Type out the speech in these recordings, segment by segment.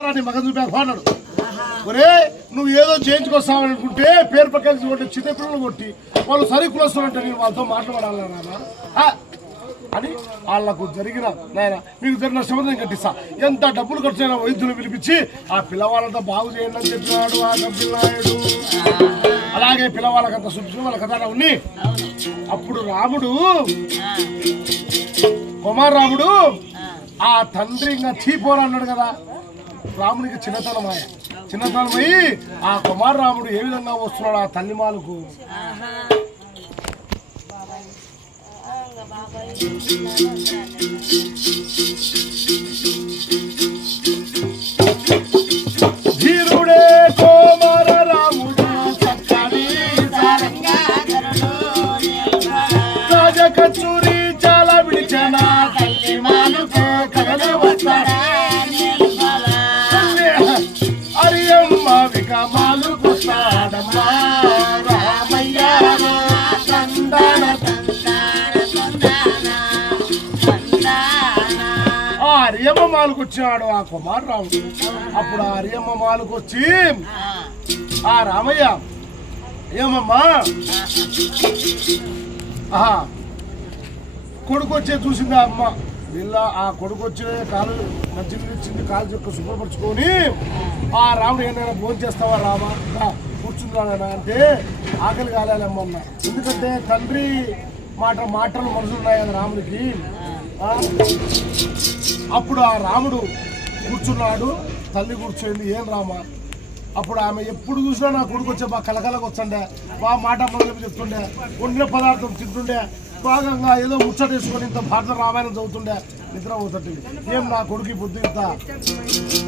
మగ చూపాను అన్నాడు. ఒరే నువ్వు ఏదో చేయించుకొస్తావు అనుకుంటే పేరు ప్రకాశం కొట్టి చిన్నపిల్లలు కొట్టి వాళ్ళు సరుకులు వస్తారంటే నేను వాళ్ళతో మాట్లాడాలి అని వాళ్లకు జరిగిన నాయన మీకు జరిగిన శ్రమని కట్టిస్తా, ఎంత డబ్బులు ఖర్చు వైద్యులు పిలిపించి ఆ పిల్లవాళ్ళంతా బాగు చేయండి అని చెప్పినాడు ఆ డబ్బులు. అలాగే పిల్లవాళ్ళకంత శుభ్రం వాళ్ళ కథ ఉన్ని. అప్పుడు రాముడు కుమారరాముడు ఆ తండ్రి ఇంకా చీపోరా అన్నాడు కదా. రాముడికి చిన్నతనమై ఆ కుమారరాముడు ఏ విధంగా వస్తున్నాడు ఆ తల్లిమాలకు. ధీరుడే కోమర రాముడు చక్కని రాజకచూరి చాలా విడిచన తల్లిమాలకు కదలి వస్తాడా అరియమ్మ వికమాలు పుస్తాడమ్మా రామయ్య తందన అరియమ్మ మాలకు వచ్చాడు ఆ కుమారరాముడు. అప్పుడు ఆ అరియమ్మ మాలకు వచ్చి ఆ రామయ్య ఏమమ్మా కొడుకు వచ్చే చూసిందా అమ్మ. వీళ్ళ ఆ కొడుకు వచ్చే కాలు మంచిగా ఇచ్చింది, కాలు చెక్క శుభ్రపరుచుకొని ఆ రాముడు ఏమైనా భోజనం చేస్తావా రామా కూర్చుంటానా అంటే ఆకలి కాలేదమ్మన్నా. ఎందుకంటే తండ్రి మాటలు మనసులున్నాయి కదా రాముడికి. అప్పుడు ఆ రాముడు కూర్చున్నాడు, తల్లి కూర్చోంది. ఏం రామా? అప్పుడు ఆమె ఎప్పుడు చూసినా నా కొడుకు వచ్చే బాగా కలకలకు వచ్చండే, బాగా మాట మొదలు చెప్తుండే, వండిన పదార్థం తింటుండే, భాగంగా ఏదో ముచ్చట వేసుకొని ఇంత భారత రామాయణం చదువుతుండే, నిద్ర అవుతుంది. ఏం నా కొడుకు బుద్ధి ఇంత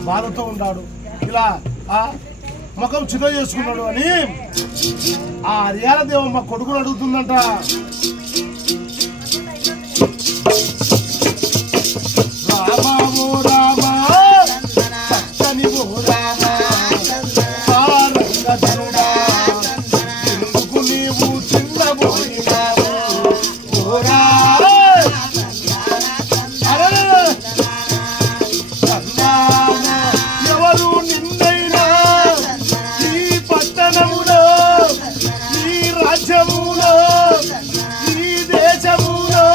బాధతో ఉన్నాడు, ఇలా ముఖం చిన్న చేసుకున్నాడు అని ఆ హరియాల దేవమ్మ కొడుకును అడుగుతుందంట. రామావో రామా చక్కని ఓ రామా సారంగధనుడా ఎందుకు నీవు చిన్నబోయినావు ఓరా ఎవరు నిన్నైనా ఈ పట్టణములో ఈ రాజ్యములో ఈ దేశములో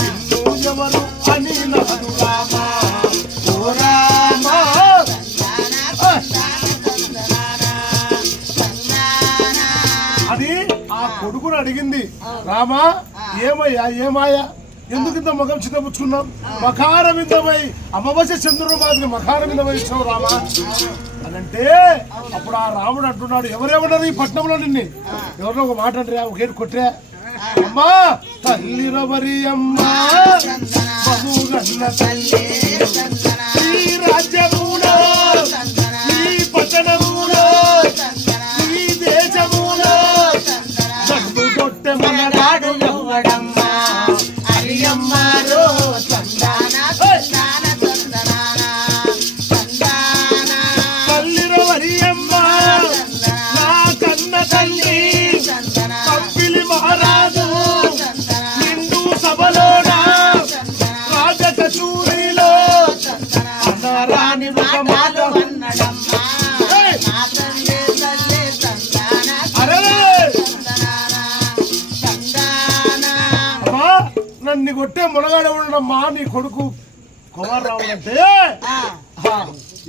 నిన్ను ఎవరు అని నాడు రామా ఓ రామా. అది ఆ కొడుకును అడిగింది. రామా ఏమాయా ఎందుకు ఇంత ముఖం చిన్నపుచ్చుకున్నాం? మకారవిందమై అమావాస్య చంద్రుడు మాదిరి మకారవిందమై ఇచ్చావు రామా అనంటే అప్పుడు ఆ రాముడు అంటున్నాడు, ఎవరేమన్నారు ఈ పట్టణంలో నిన్ను? ఎవరిలో ఒక మాట అంటే ఒకేటి కొట్టే అమ్మా తల్లి రవరి అమ్మా తల్లి ఈ రాజ్యములో ఈ పట్టణములో ఈ దేశములో నన్ను కొట్టే మనగాడు ఎవడమ్మా అరియమ్మారో తల్లి రవరి అమ్మా నా కన్న తల్లి కంపిలి మహారాజు నిండు సభలోనా రాజకచూరిలో అన్నరాని ముఖమాలు నన్ను కొట్టే మునగాడే ఉండమ్మా నీ కొడుకు కుమారరావుడు అంటే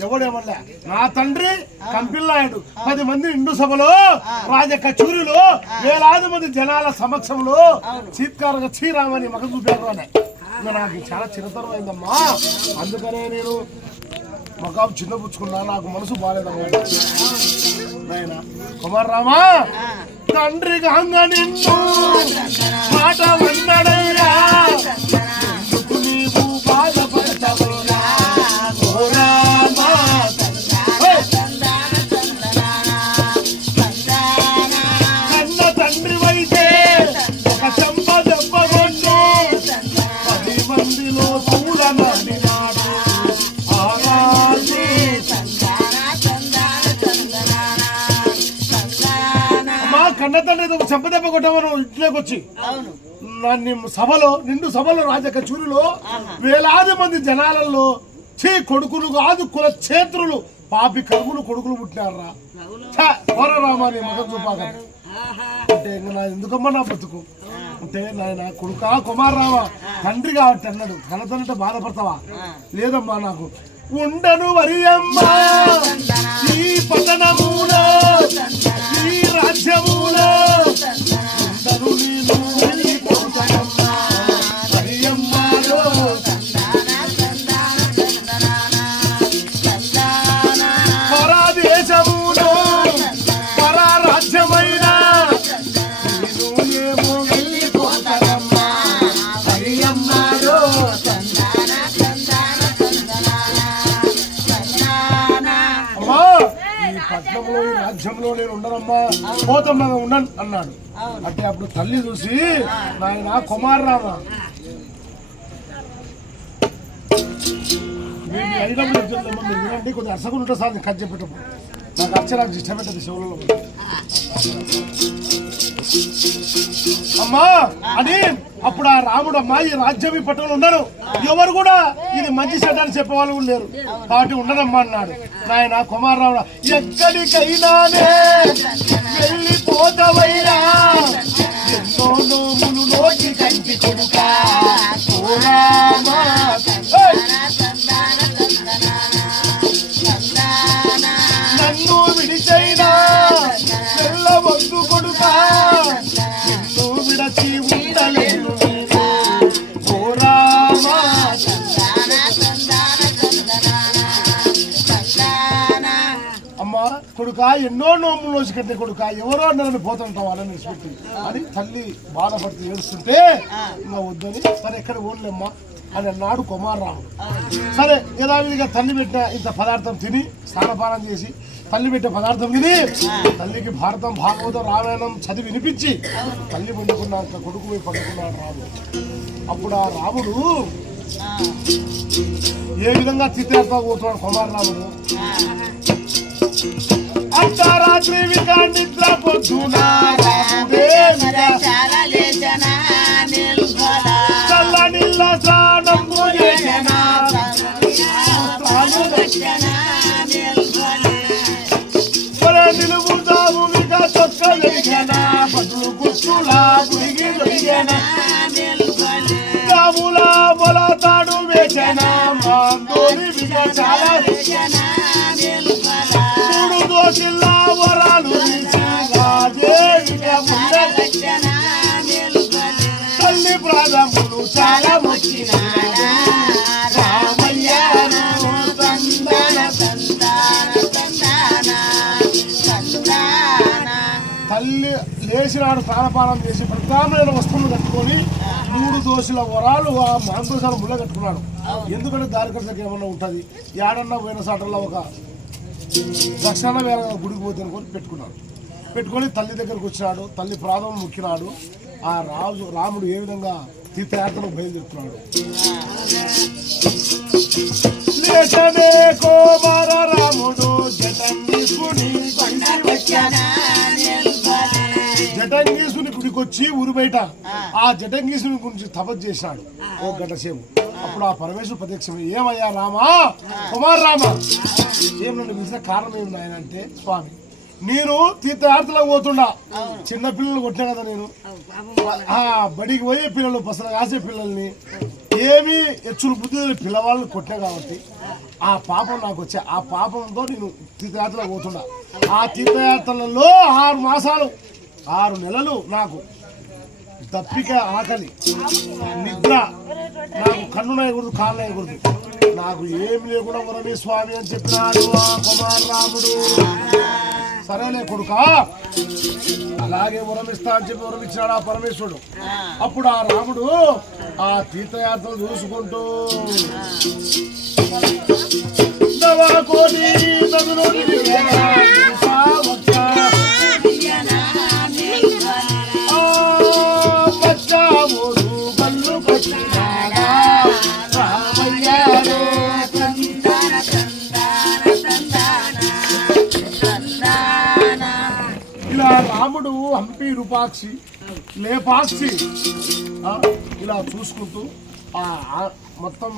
ఎవడేమన్నా నా తండ్రి కంపిల్లాయుడు 10 మంది నిండు సభలో రాజకచూరిలో వేలాది మంది జనాల సమక్షంలో చీత్కారంగా శ్రీరామని మగ చూపారు అని నాకు చాలా చిన్నతరం అయిందమ్మా. అందుకనే నేను మగం చిన్నపుచ్చుకున్నా, నాకు మనసు బాగాలేదమ్మా. నాయన కుమారరామా తండ్రి గంగా నిన్ను మాట వన్నాడైరా ఎందుకు నీవు బాధపడతావురా కన్న తండ్రి వైతే ఒక చెంప దెబ్బగొండు 10 మందిలో పూల నడినాడు అమ్మా కన్న తండ్రి ఒక చెంప దెబ్బ కొట్టామను ఇంట్లోకి వచ్చి సభలో నిండు సభలో రాజకచూరిలో వేలాది మంది జనాలలో కొడుకులు కాదు కుల చేతులు పాపి కర్ములు కొడుకులు పుట్టినారా రామాని మగం చూపాక అంటే ఇంకా నా ఎందుకమ్మా నా బతుకు అంటే నాయన కొడుకా కుమారరామ తండ్రి కాబట్టి అన్నాడు కనతనంటే బాధపడతావా లేదమ్మా నాకు ఉండను వరియమ్మా ఈ పట్టణములో ఈ రాజ్యములో ఉండను నేను వరియమ్మాలో పరాదేశములో పరారాజ్యమైన పట్నంలో ఈ రాజ్యంలో నేను ఉండనమ్మా పోతమ్మా ఉండను అన్నాడు. అంటే అప్పుడు తల్లి చూసి నాయన కుమారరామ మీరు అయినప్పుడు చెప్తుందమ్మా మీరు వినండి కొద్దిగా అరసకుండా ఉంటుంది సార్ కట్ చెప్పేటప్పుడు నాకు అర్చనకు ఇష్టం పెట్టదు శివులలో అమ్మా అని అప్పుడు ఆ రాముడు అమ్మా ఈ రాజ్యం ఈ పట్టణంలో ఉన్నారు ఎవరు కూడా ఇది మంచి చెడ్డని చెప్పేవాళ్ళు కూడా లేరు కాబట్టి ఉండనమ్మా అన్నాడు. నాయన కుమారరావు ఎక్కడికైనానే వెళ్ళిపోతావైనా ఎన్నో నోములు నోటి కంటి కొడుకా నన్ను విడిచైనా వెళ్ళవద్దు కొడుకా నిన్ను విడచి ఉండలేను అమ్మా కొడుకా ఎన్నో నోములు రోజు కట్టే కొడుకా ఎవరో నన్ను పోతుంటావు అని నిలిచిపెట్టి అని తల్లి బాధపడుతూ ఏడుస్తుంటే ఇంకా వద్దని సరే ఎక్కడ ఓన్లేమ్మా అని అన్నాడు కుమారరాముడు. సరే యథావిధిగా తల్లి పెట్టిన ఇంత పదార్థం తిని స్నానపానం చేసి తల్లి పెట్టే పదార్థం తిని తల్లికి భారతం భాగవతం రామాయణం చదివి వినిపించి తల్లి పండుకున్నాక కొడుకు పోయి పండుకున్నాడు రాముడు. అప్పుడు ఆ రాముడు ఏ విధంగా తీర్థయాత్ర పోతున్నాడు కుమారరాముడు. అర్ధరాత్రి నిద్ర పొద్దున చల్లనిల్ల స్నానం నిలుగుతాము ఇక చొక్కలేనా పదులు గుర్తులా గురిగి దొరికేనా రాములా మొలతాడు వేచనా మాందోని విజచాల మూడు దోషిల్లా వరాలు తల్లి ప్రాణములు చాలా వచ్చిన తల్లి లేచినాడు ప్రాణపానం చేసి ప్రధానమైన వస్తువులు కట్టుకొని 3 దోషుల వరాలు ఆ మాంసోసాల ముళ్ళ కట్టుకున్నాడు. ఎందుకంటే దారి ఖర్చులకు ఏమన్నా ఉంటుంది ఏడన్నా పోయిన సాటల్లో ఒక దక్షిణ వేళ గుడికి పోతే అనుకొని పెట్టుకొని తల్లి దగ్గరకు వచ్చినాడు. తల్లి ప్రాణం ముక్కినాడు. ఆ రాముడు ఏ విధంగా తీర్థయాత్రను బయలుదేరుతున్నాడు. లేచనే కోమర రాముడు జటంగీసుని గుడికొచ్చి ఊరు బయట ఆ జటంగీసుని గురించి తపస్సు చేశాడు ఓ గంట సేపు. అప్పుడు ఆ పరమేశ్వరు ప్రత్యక్షం ఏమయ్యా రామా కుమారరామ ఏం నన్ను పిలిచిన కారణం ఏమి నాయన అంటే స్వామి నేను తీర్థయాత్రలకు పోతుండా చిన్న పిల్లలు కొట్టినా కదా నేను బడికి పోయే పిల్లలు పసలు కాసే పిల్లల్ని ఏమి ఎచ్చులు బుద్ధి పిల్లవాళ్ళని కొట్టినా కాబట్టి ఆ పాపం నాకు వచ్చే ఆ పాపంతో నేను తీర్థయాత్రలకు పోతుండా. ఆ తీర్థయాత్రలలో 6 మాసాలు 6 నెలలు నాకు దప్పిక ఆకలి నిద్ర నాకు కన్ను నయకూడదు కాళ్ళు నయకూడదు నాకు ఏమి లేకుండా వరమే స్వామి అని చెప్పినాడు ఆ కుమారరాముడు. సరేలే కొడుకా అలాగే వరమిస్తా అని చెప్పి వరమిచ్చినాడు ఆ పరమేశ్వరుడు. అప్పుడు ఆ రాముడు ఆ తీర్థయాత్రలు చూసుకుంటూ కోటి నదులు ఇలా రాముడు హంపి రూపాక్షి లేపాక్షి ఇలా చూసుకుంటూ మొత్తం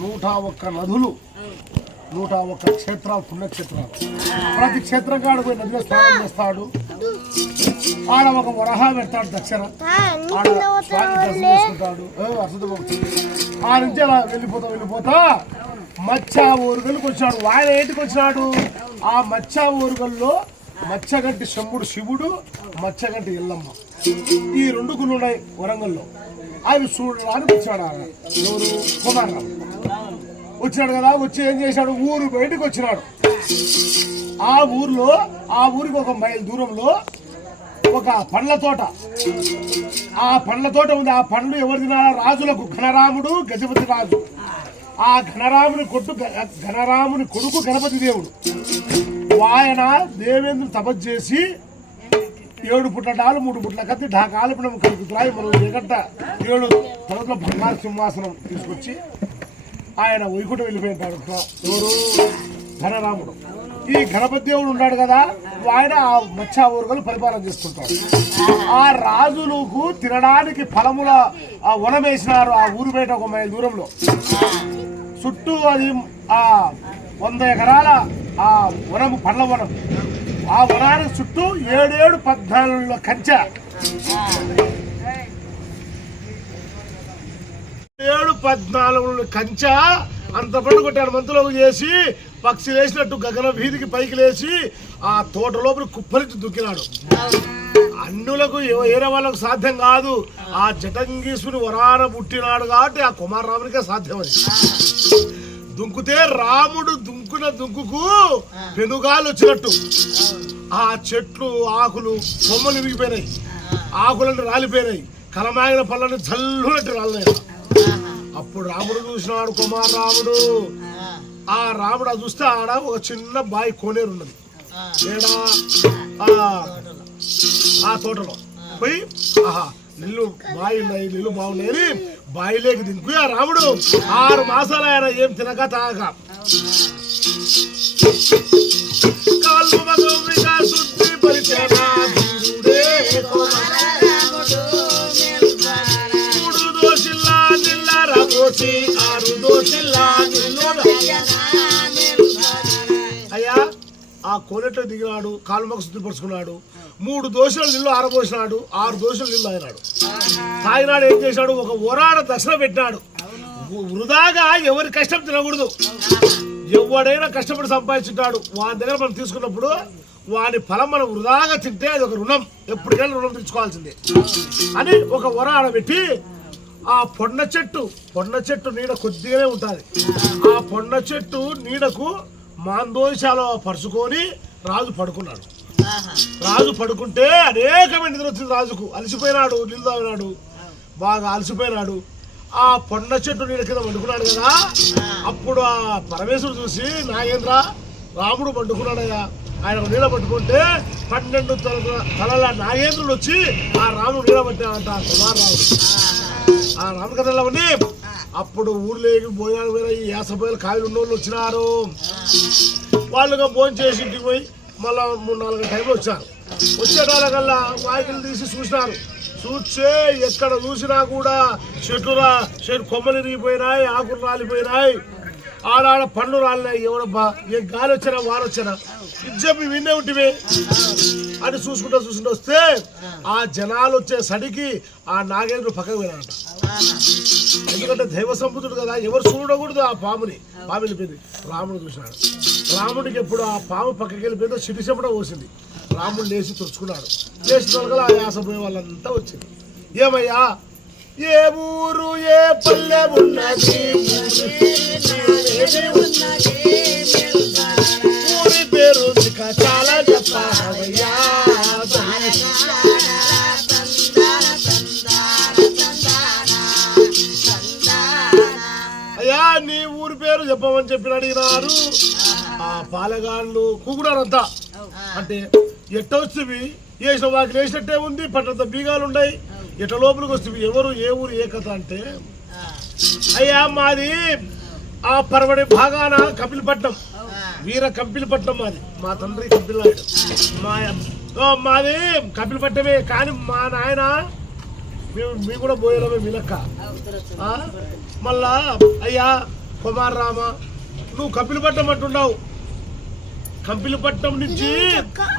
101 నదులు, 101 క్షేత్రాలు, పుణ్యక్షేత్రాలు. ప్రతి క్షేత్రం కాడు పోయి నదిలో స్నానం చేస్తాడు. ఆడ ఒక వరహ పెడతాడు దక్షిణ, ఆడ స్వామి దర్శనం చేసుకుంటాడు. ఆ నుంచి అలా వెళ్ళిపోతా మచ్చా ఊరుగల్కి వచ్చాడు. ఆయన ఏంటికి వచ్చినాడు? ఆ మచ్చా ఊరుగల్లో మచ్చగంటి శంభుడు శివుడు, మచ్చగంటి ఎల్లమ్మ, ఈ 2 గుళ్ళు ఉన్నాయి వరంగల్లో. అవి చూడడానికి వచ్చాడు. ఎవరు? కుమారరావు వచ్చినాడు కదా. వచ్చి ఏం చేశాడు? ఊరు బయటకు వచ్చినాడు. ఆ ఊరికి 1 మైల్ దూరంలో ఒక పండ్ల తోట. ఆ పండ్ల తోట ఉంది. ఆ పండ్లు ఎవరు తినాలా? రాజులకు. ఘనరాముడు, గజపతి రాజు. ఆ ఘనరాముని కొడుకు గణపతి దేవుడు. ఆయన దేవేంద్రుడు తపస్సు చేసి 7 పుట్ల డాలు 3 పుట్ల కత్తి ఢాకాలిపడం కలుగుతున్నాయి. మనం ఎగట్ట 7 తరగతుల బంగారు సింహాసనం తీసుకొచ్చి ఆయన వైకుంఠం వెళ్ళిపోయింటాడు. ఎవరు? ఘనరాముడు. ఈ గణపతి దేవుడు ఉన్నాడు కదా, ఆయన ఆ మచ్చా ఊరుగలు పరిపాలన చేసుకుంటాడు. ఆ రాజులకు తినడానికి ఫలముల వనం వేసినారు. ఆ ఊరు బయట 1 మైల్ దూరంలో చుట్టూ అది 100 ఎకరాల ఆ వనము, పండ్ల వనం. ఆ వనానికి చుట్టూ 7-14 కంచె, 7-14 కంచె అంత పండు కొట్టాడు. మంతులకు చేసి పక్షి లేచినట్టు గగన వీధికి పైకి లేచి ఆ తోట లోపల కుప్పలించి దుక్కినాడు. అన్నులకు వేరే వాళ్ళకు సాధ్యం కాదు. ఆ జటంగీసుని వరాన పుట్టినాడు కాబట్టి ఆ కుమారరామునికే సాధ్యం. అది దుంకుతే రాముడు దుంకున దుంకుకు పెనుగాలు వచ్చినట్టు ఆ చెట్లు ఆకులు కొమ్మలు విరిగిపోయినాయి, ఆకులన్నీ రాలిపోయినాయి, కలమాగిన పళ్ళని జల్లునట్టు రాలినాయి. అప్పుడు రాముడు చూసినాడు, కుమారరాముడు. ఆ రాముడు అది చూస్తే ఆడ ఒక చిన్న బావి కోనేరు ఉన్నది. ఏడా? ఆ తోటలో పోయి నీళ్ళు బావి ఉన్నాయి, నీళ్ళు బాగున్నాయని బావిలోకి దింకు ఆ రాముడు 6 మాసాలు ఆయన ఏం తినక తాగక కాళ్ళు మగవిగా శుద్ధి పరిచేనా 3 దోషిల్లా నిల్లరా పోసి 6 దోషిల్లా అయ్యా ఆ కోనెట్లో దిగినాడు, కాళ్ళు మగ శుద్ధిపరుచుకున్నాడు. 3 దోశలు నీళ్ళు ఆరబోసినాడు, 6 దోశలు నీళ్ళు తాగినాడు. తాగినాడు ఏం చేశాడు? ఒక ఒరాడ దశలో పెట్టినాడు. వృధాగా ఎవరి కష్టం తినకూడదు. ఎవడైనా కష్టపడి సంపాదించుంటాడు, వాని దగ్గర మనం తీసుకున్నప్పుడు వాని ఫలం మనం వృధాగా తింటే అది ఒక రుణం, ఎప్పటికైనా రుణం తెచ్చుకోవాల్సిందే అని ఒక ఒరాడ పెట్టి ఆ పొన్న చెట్టు నీడ కొద్దిగానే ఉంటుంది. ఆ పొన్న చెట్టు నీడకు మాందోషాలు పరుచుకొని రాజు పడుకున్నాడు. రాజు పడుకుంటే అనేకమైన నిద్ర వచ్చింది రాజుకు. అలసిపోయినాడు, నీళ్ళు తాగినాడు, బాగా అలసిపోయినాడు. ఆ పొన్న చెట్టు నీళ్ళ కింద పండుకున్నాడు కదా. అప్పుడు ఆ పరమేశ్వరుడు చూసి, నాగేంద్ర రాముడు పండుకున్నాడయ్యా, ఆయన నీళ్ళ పట్టుకుంటే 12 తలల నాగేంద్రుడు వచ్చి ఆ రాముడు నీళ్ళ పట్టాడంట. కుమారరాముడు ఆ రాముడి కథలో ఉండి అప్పుడు ఊర్లోకి భోజనాలు పోయిన ఈ యాసపోయిన కాయలు ఉన్నోళ్ళు వచ్చినారు. వాళ్ళుగా భోజనం చేసి ఇంటికి పోయి మళ్ళా 3-4 టైంలో వచ్చారు. వచ్చేటాలకల్లా వాయికులు తీసి చూసినారు. చూస్తే ఎక్కడ చూసినా కూడా చెట్టు కొమ్మలు ఇరిగిపోయినాయి, ఆకులు రాలిపోయినాయి, ఆడాడ పండ్లు రాలినాయి. ఎవడబ్బా ఏ గాలి వచ్చినా వారు వచ్చినా ఇజ్జపి విన్నే ఉంటివి అని చూసుకుంటూ వస్తే ఆ జనాలు వచ్చే సడికి ఆ నాగేంద్రుడు పక్కకు పోయినాడంట. ఎందుకంటే దైవ సంపుతుడు కదా, ఎవరు చూడకూడదు ఆ పాముని. పాము వెళ్ళిపోయింది. రాముడు చూసినాడు. రాముడికి ఎప్పుడు ఆ పాము పక్కకి వెళ్ళిపోయిందో సిటి చెప్పడం పోసింది. రాముడు లేచి తుడుచుకున్నాడు. లేచిన వాళ్ళ ఆ యాసపోయే వాళ్ళంతా వచ్చింది. ఏమయ్యా, ఏ ఊరు ఏ పల్లె ఉన్నది, ఊరి పేరు చాలా చెప్పావయ్యా. అయ్యా నీ ఊరి పేరు చెప్పమని చెప్పి అడిగినారు. ఆ పాలగాళ్ళు కూకుడారంతా. అంటే ఎట్ట వస్తేవి వేసిన వాకి వేసినట్టే ఉంది, పట్టంత బీగాలు ఉన్నాయి, ఎట్ట లోపలికి వస్తేవి ఎవరు ఏ ఊరు ఏ కథ అంటే, అయ్యా మాది ఆ పరవడి భాగాన కపిలపట్నం, వీర కంపిలపట్నం మాది. మా తండ్రి కంపిలనాయుడు. మాది కపిలపట్నమే. కానీ మా నాయన మేము కూడా పోయేలమే మీ లెక్క. మళ్ళా అయ్యా కుమారరామ నువ్వు కంపిలిపట్నం అంటున్నావు. కంపిలిపట్నం నుంచి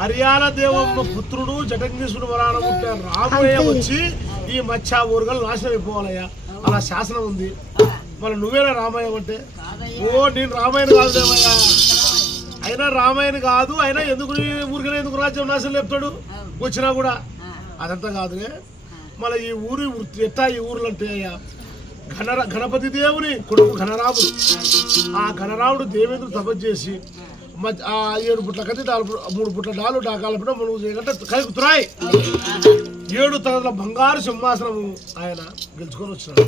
హరియాల దేవమ్మ పుత్రుడు జటంగీసుడు వరాన పుట్టే రామయ్య వచ్చి ఈ మత్స్య ఊరుగలు నాశనం అయిపోవాలయ్యా, అలా శాసనం ఉంది. మళ్ళీ నువ్వేనా రామాయణం అంటే? ఓ నేను రామాయణ కాదులేమయ్యా. అయినా రామాయణ కాదు, అయినా ఎందుకు ఊరికనే ఎందుకు రాజ్యం నాశనం లేపుతాడు వచ్చినా కూడా? అదంతా కాదులే. మళ్ళీ ఈ ఊరి ఎట్టా ఈ ఊర్లు అంటే అయ్యా గణపతి దేవుని కొడుకు ఘనరాముడు. ఆ ఘనరాముడు దేవేంద్రుడు తపస్సు చేసి ఆ 7 పుట్ల కత్తి 3 పుట్ల డాలు డాకాలపడం 3 గంట కలుగుతున్నాయి. 7 తరగతుల బంగారు సింహాసనము ఆయన గెలుచుకొని వచ్చినాడు.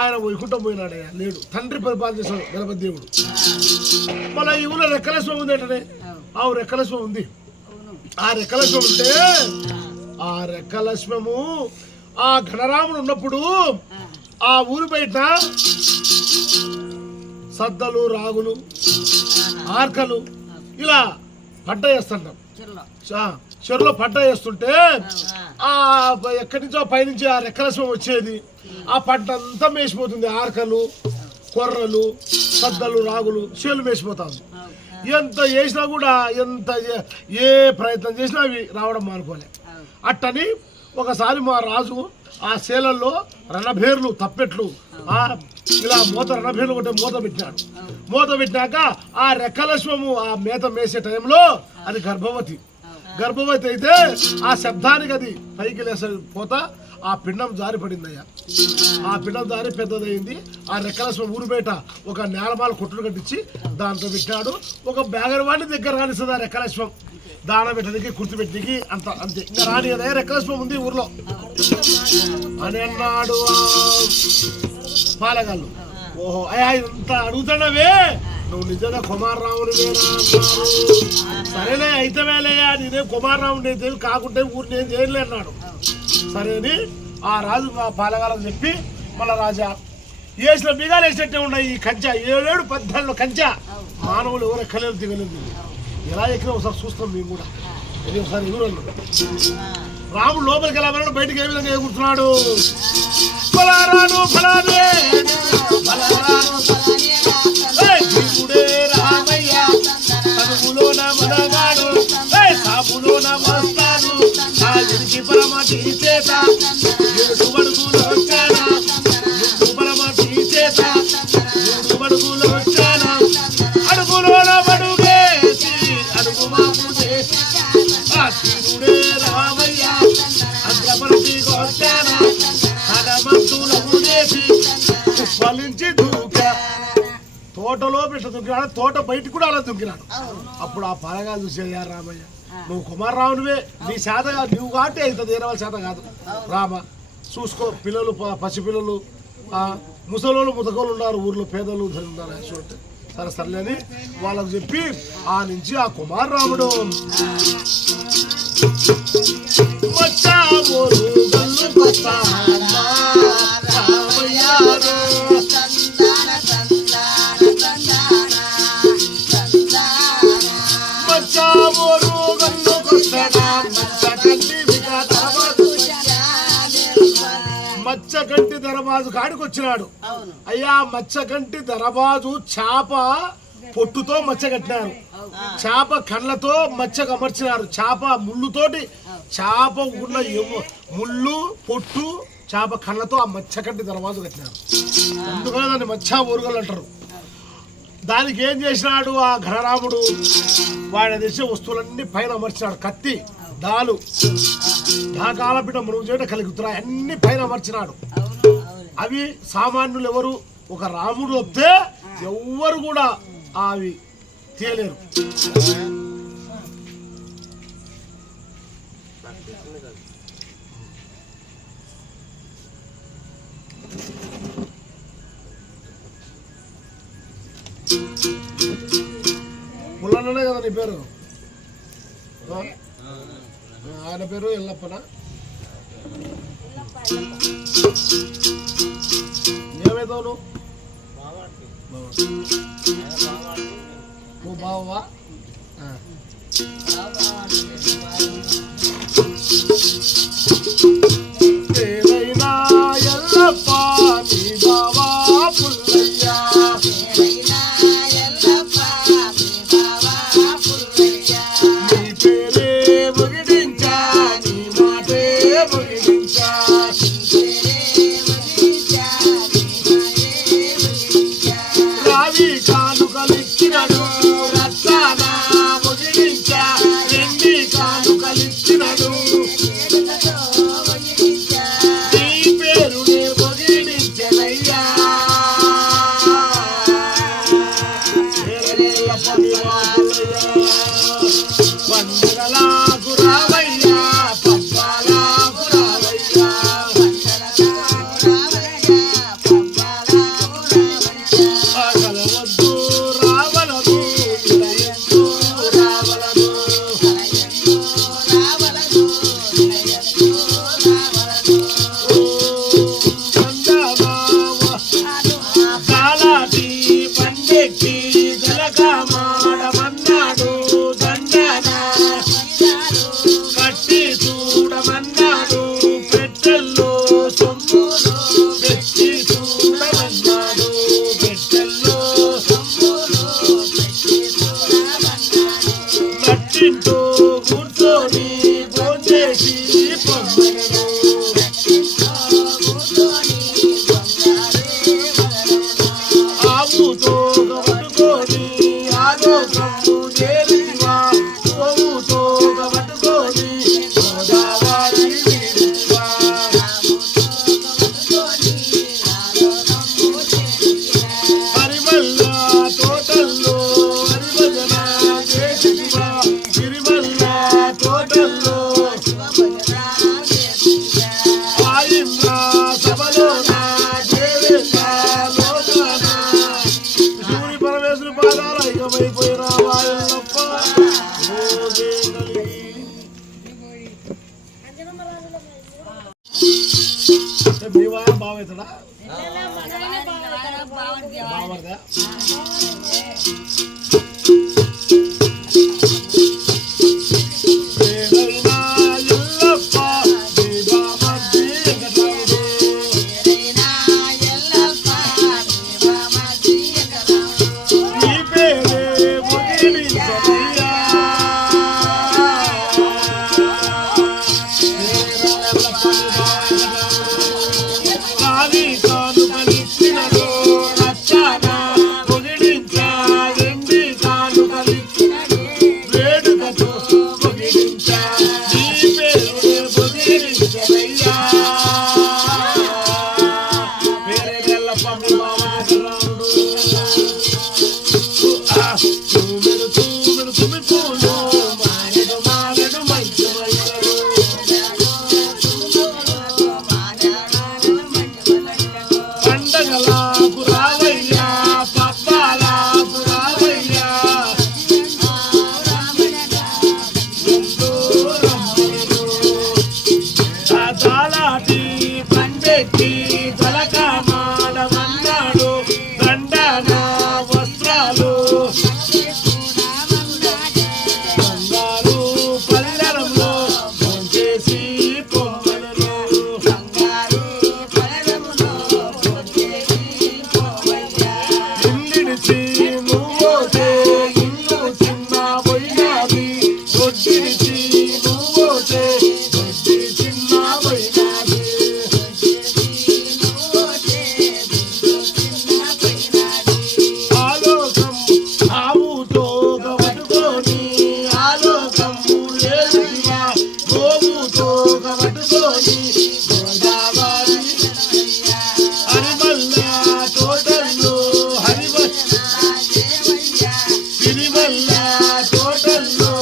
ఆయన వైకుంఠం పోయినాడయ్యా, లేడు. తండ్రి పరిపాలన చేశాడు గణపతి దేవుడు. మళ్ళీ ఈ ఊళ్ళో రెక్కలస్వం ఉంది ఏంటనే? ఆ రెక్కలస్వం ఉంది. ఆ రెక్కలస్వం ఉంటే ఆ రెక్కలస్వము ఆ ఘనరాముడు ఉన్నప్పుడు ఆ ఊరి బయట సద్దలు రాగులు ఆర్కలు ఇలా పంట వేస్తుంటాం. చెరువులో పంట వేస్తుంటే ఆ ఎక్కడి నుంచో పైనుంచి ఆ రెక్కలస్వం వచ్చేది. ఆ పంట అంతా మేసిపోతుంది. ఆర్కలు కొర్రలు సద్దలు రాగులు చేలు మేసిపోతాము. ఎంత చేసినా కూడా ఎంత ఏ ప్రయత్నం చేసినా అవి రావడం మానుకోలే. అట్టని ఒకసారి మా రాజు ఆ శేలల్లో రణభేర్లు తప్పెట్లు ఇలా రణభేర్లు కొట్టే మూత పెట్టినాడు. మూత పెట్టినాక ఆ రెక్కలస్వము ఆ మేత మేసే టైంలో అది గర్భవతి అయితే ఆ శబ్దానికి అది పైకి లేసే పోతా ఆ పిండం జారి పడిందయ్యా. ఆ పిండం జారి పెద్దదైంది. ఆ రెక్కలస్వం ఊరు బయట ఒక నేలమాల కొట్టుడు కట్టించి దాంతో పెట్టాడు. ఒక బ్యాగరవాణి దగ్గర రానిస్తుంది ఆ రెక్కలస్వం. దాన పెట్టడానికి కుర్తి పెట్టడానికి అంతే. ఇంకా రాని అదే రెక్కలస్వం ఉంది ఊర్లో అని అన్నాడు పాలగాళ్ళు. ఓహో అయ్యా ఇంత అడుగుతున్నావే, నువ్వు నిజంగా కుమారరామునివేనా అన్నారు. సరేలే అయితేవేలయ్యా, నేనేం కుమారరాముని అయితే కాకుంటే ఊరు నేను చేయలే అన్నాడు. సరే అని ఆ రాజు మా పాలగాలకు చెప్పి మళ్ళా రాజా వేసిన బిగాలు వేసినట్టే ఉన్నాయి ఈ కంచె 7-14 కంచె. మానవులు ఎవరు ఎక్కలేదు దిగలేదు. ఎలా ఎక్కినా ఒకసారి చూస్తాం మేము కూడా. ఇది ఒకసారి ఎగురు రాముడు లోపలికి ఎలా వెళ్ళాడు, బయటకు ఏ విధంగా ఎగురుతున్నాడు. ఫలారాను ఫలానే రామయ్య తనుగులోన మనగాడు సాపులోన వస్తాను ఎదికి పరమటి చేత 7 బడుగులు వచ్చానా 7 పరమటి చేత 7 బడుగులు వచ్చానా అడుగులోన బడుగేసి అడుగు మాపు చేసి తీరుడే రామయ్య అగ్రపరటి వచ్చానా హనుమంతులకు చేసి ఫలించి దూకా. తోటలో పెట్టి దుంకినాడు, తోట బయట కూడా అలా దుంకినాడు. అప్పుడు ఆ పాలగా చూసేయ్యా రామయ్య నువ్వు కుమారరావునివే, నీ చేత నువ్వు కాబట్టి అవుతుంది, వేరే వాళ్ళ చేత కాదు. రామ చూసుకో, పిల్లలు పసిపిల్లలు ముసలోళ్ళు ముతకోళ్ళు ఉన్నారు ఊర్లో, పేదలు ఉన్నారు చూడండి. సరే సర్లే అని వాళ్ళకు చెప్పి ఆ నుంచి ఆ కుమారరాముడు మచ్చగంటి దరబాజు కాడికి వచ్చినాడు. అయ్యా మచ్చగంటి దరబాజు చేప పొట్టుతో మచ్చ కట్టినారు, చేప కళ్ళతో మచ్చ అమర్చినారు, చేప ముళ్ళుతోటి చేప ఉన్న ముళ్ళు పొట్టు చేప కళ్ళతో ఆ మచ్చగంటి దరబాజు కట్టినారు. అందుకనే దాన్ని మచ్చ ఊరుగలు అంటారు. దానికి ఏం చేసినాడు ఆ ఘనరాముడు, వాడి తెచ్చే వస్తువులన్నీ పైన అమర్చినాడు. కత్తి దాలు ఢాకాలపీట మునుగు చేయడం కలుగుతున్నాయి, అన్ని పైన అమర్చినాడు. అవి సామాన్యులు ఎవరు ఒక రాముడు వస్తే ఎవ్వరు కూడా అవి తీయలేరు. ముల్లన్ననే కదా నీ పేరు? ఆయన పేరు ఎల్లప్పనా? ఏమైతావు నువ్వు బావా? ఏమైనా ఎల్లప్ప నీ బావా గట్టింటూ కూర్చొని భోంచేసి పొమ్మనెను. ఆవుతో పట్టుకొని ఆలోకము చేరివా, గోవుతో పట్టుకొని గోదావరి వీరువా. హరిమల్ల తోటల్లో హరిభజన చేసివా, గిరిమల్ల తోటల్లో ఆయింద్ర సభలోన దేవేంద్ర లోకాన శివుని పరమేశ్వరి పాదాల ఐకమైపోయిన వాయల్లప్ప మోగే కలిగి. మీ వాయ బావైతడా బావర్దా? ఏదైనా ఎల్లప్ప నీ బామర్ది వెంకటరాముడు. నీ పేరే ముగిడించనయ్యా. కాని కానుకలిచ్చినదో రచ్చన పొగిడించా, ఎండి కానుకలిచ్చినదో వేడుకతో పొగిడించా. నీ పేరే పొగిడించనయ్యా. పేరే ఎల్లప్ప మీ బావ వెంకటరాముడు. తూమెడు తూమెడు తుమిపూలు మారెడు మారెడు మంచు వైరడు. పండగలకు రావయ్యా, పబ్బాలకు రావయ్యా. ఎంతో రమ్మను తాలాటి పండెట్టి తలకమాడమన్నాడు. దండన వస్త్రాలు బంగారు పల్లెరంలో భోంచేసి పొమ్మనెను. ఇల్లిడిచి నువ్వోతే ఇల్లు చిన్న పోయినాది, దొడ్డిడిచి నువ్వోతే దొడ్డి చిన్న పోయినాది. ఆలోకం ఆవుతో పట్టుకొని ఆలోకము లేదివా, గోవుతో పట్టుకొని గోదావరి. హరిమల్ల తోటల్లో గిరిమల్ల తోటల్లో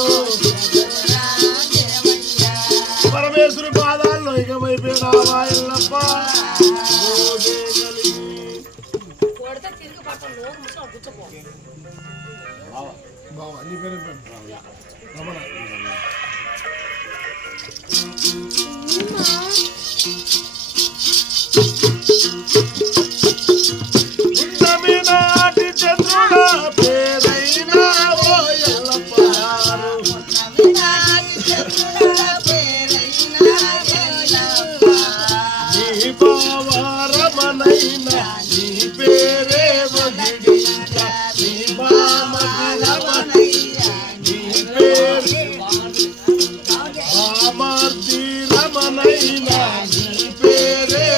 పరమేశ్వరి పాదాల్లో ఇకమైపోయిన వాయల్లప్ప మోగే కలిగి. బావ నీ పేరు రమణ. ఉన్నమి నాటి చంద్రుడా పేరైన ఓయల్లప్పారు. నీ బావ రమణైన నీ పేరే వదిలించ. నీ బామకి రమణయ్య నీ పేరు బామర్ది రమణైన నీ పేరే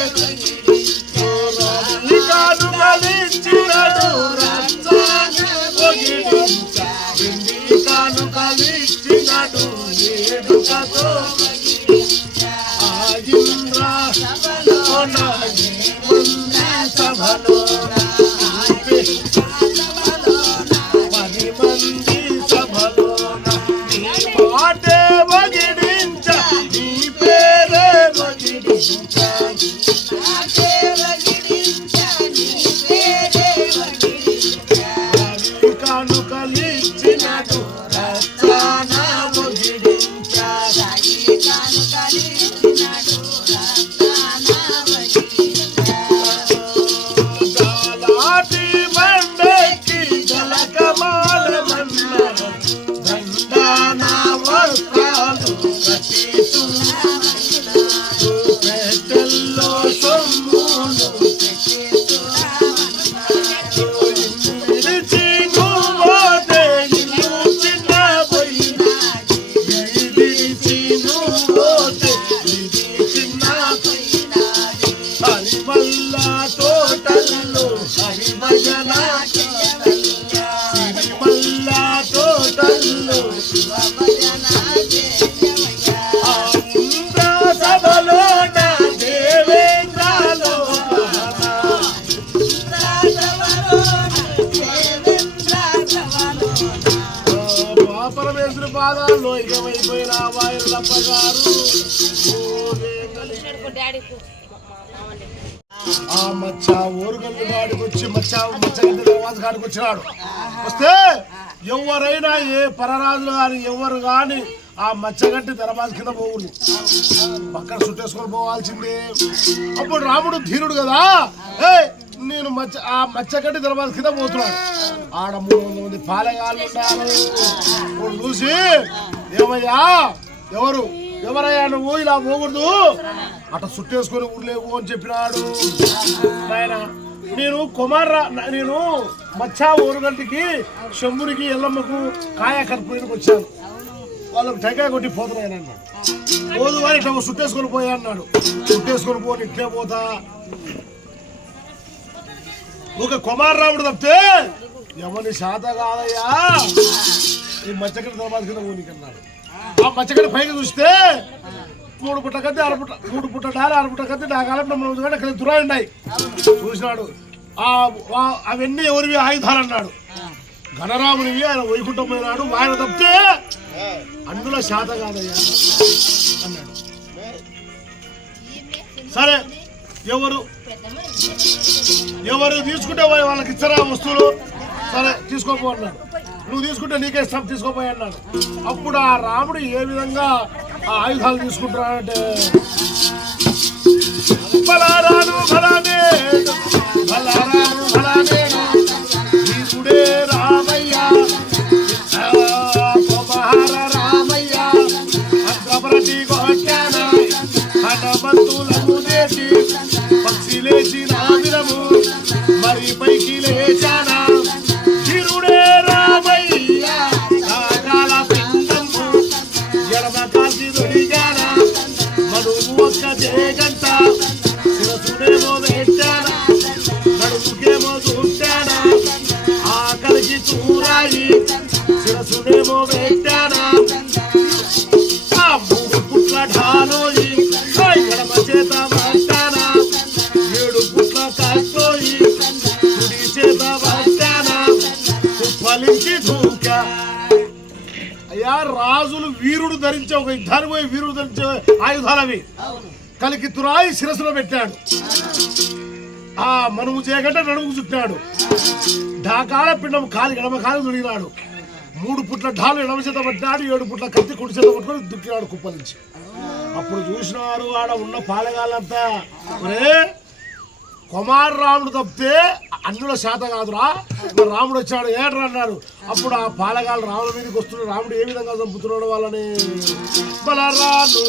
కాను కలిచ్చినడు రచ్చన పొగిడించ. వెండి కాను కలిచ్చినడు ఏడుకతో ఆయింద్ర సభలోన పది మంది సభలోన నీ పాటే వగిడించ. నీ పేరే వగిడించ. కానుకలిచ్చినడు రచ్చన వగిడించ. గాలాటి బండెక్కి జలకమాలమన్నారు. దండాన వస్త్రాలు కట్టి పెట్టెల్లో సొమ్ములు విడిచి నువ్వోతే ఇల్లు చిన్న పోయినా. పరమేశ్వరి పాదాల్లో ఏమైపోయిన వాయులప్ప గారు ఆ మచ్చ ఓరుగల్లు గాడికి వచ్చి మచ్చగడ్డ దర్వాజ గాడికి వచ్చినాడు. వస్తే ఎవరైనా ఏ పరరాజులు కానీ ఎవరు కానీ ఆ మచ్చగట్టి దర్వాజ కింద పోవుడు పక్కన చుట్టేసుకొని పోవాల్సిందే. అప్పుడు రాముడు ధీరుడు కదా, నేను ఆ మచ్చగట్టి దర్వాజ కింద పోతున్నాడు. ఆడ 300 మంది పాలెగాళ్ళు ఉన్నారు. చూసి ఏమయ్యా ఎవరయ్యా నువ్వు ఇలా పోకూడదు, అట్లా చుట్టేసుకొని ఊర్లేవు అని చెప్పినాడు. ఆయన నేను మచ్చా ఓరుగంటికి శంభునికి ఎల్లమ్మకు కాయ కర్పూరికి వచ్చాను, వాళ్ళకి టెంకాయ కొట్టి పోతున్నాయని అన్నాడు. పోదు అని ఇట్లా చుట్టేసుకొని పోయా అన్నాడు. చుట్టేసుకొని పోని ఇట్లే పోతా ఒక కుమారరాముడు తప్పితే ఎవరి శాత కాదయ్యా ఈ మచ్చగడ్డ దర్వాజ కింద పోనీకన్నాడు. ఆ మచ్చగడ్డ పైకి చూస్తే 3 పుట్ట కత్తి 3 పుట్ట డాలి 6 పుట్ట కత్తి అక్కడ తురాయి ఉన్నాయి. చూసినాడు అవన్నీ ఎవరివి ఆయుధాలు అన్నాడు. గణరామునివి, ఆయన వైకుంఠం పోయినాడు, ఆయన తప్పితే అందులో శాత కాదయ్యా అన్నాడు. సరే ఎవరు తీసుకుంటే వాళ్ళకి ఇచ్చరా వస్తువులు, సరే తీసుకోపో అన్నాడు. నువ్వు తీసుకుంటే నీకే ఇస్తాం తీసుకోపోయి అన్నాడు. అప్పుడు ఆ రాముడు ఏ విధంగా ఆ ఆయుధాలు తీసుకుంటాడంటే బలారాను బలానే బలారాను బలానే తీసుడే రామయ్య కుమార రామయ్య అగ్రపరటి కొట్టాన హనుమంతులకు చేసి పక్షి లేచి నామిరము మరి పైకి లేచానా తిరుడే రామయ్య కాకాల పిండము ఎడమ కాల్చి దొరికానా మనువు ఒక్క జేగంట శిరసుడేమో పెట్టానా నడుముకేమో చూశానా ఆకలికి చూరాయి శిరసుడేమో పెట్టానా ఆ 3 పుట్ల ఢాలోయి ఎడమ చేత పట్టానా 7 పుట్ల కాస్తోయి కుడి చేత పట్టానా ఫలించి దూకా. అయ్యా రాజులు వీరుడు ధరించే ఒక యుద్ధానికి పోయి వీరుడు ధరించే ఆయుధాలవి కలికి తురాయి శిరస్సులో పెట్టాడు. ఆ మనుము చేయగంట నడుముకు చుట్టాడు. ఢాకాల పిండం ఎడమ కాలు దొరికినాడు. 3 పుట్ల ఢాలు ఎడమ చేత పట్టినాడు, 7 పుట్ల కత్తి కుడి చేత పట్టుకొని దుక్కినాడు కుప్పలించి. అప్పుడు చూసినారు ఆడ ఉన్న పాలెగాళ్ళంతా, ఒరే కుమారరాముడు తప్పితే అన్నుల శాత కాదురా, రాముడు వచ్చాడు ఏడ్రా అన్నాడు. అప్పుడు ఆ పాలగాళ్ళు రాముడి మీదకి వస్తున్నాడు. రాముడు ఏ విధంగా చంపుతున్నాడు వాళ్ళని. బలరాలు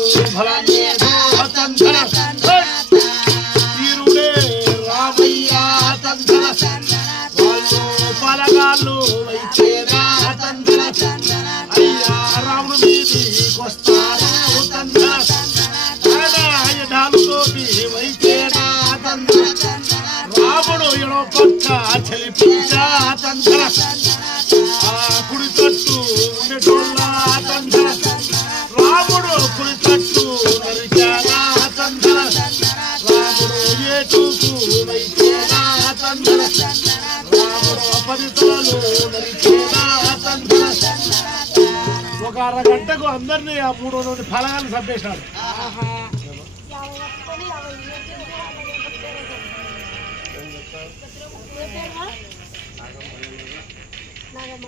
తీరుడే రామయ్య వాళ్ళు పాలగాళ్ళు అయ్యా రాముడు మీదికి వస్తారు డాలుతోటి వైతేనా రాముడు ఎడో పక్క చలిపించా తండ్ర కుడి తట్టు ఉండేటోళ్ళ తండ్ర రాముడు కుడి తట్టు నరికానా తండ్ర రాముడు ఏటుకు వైతేనా తండ్ర రాముడు 10 తలలు నరికేనా తండ్ర. ఒక అరగంటకు అందరినీ ఆ 300 ఫలగాన్ని చంపేశాడు. నాగమ్మ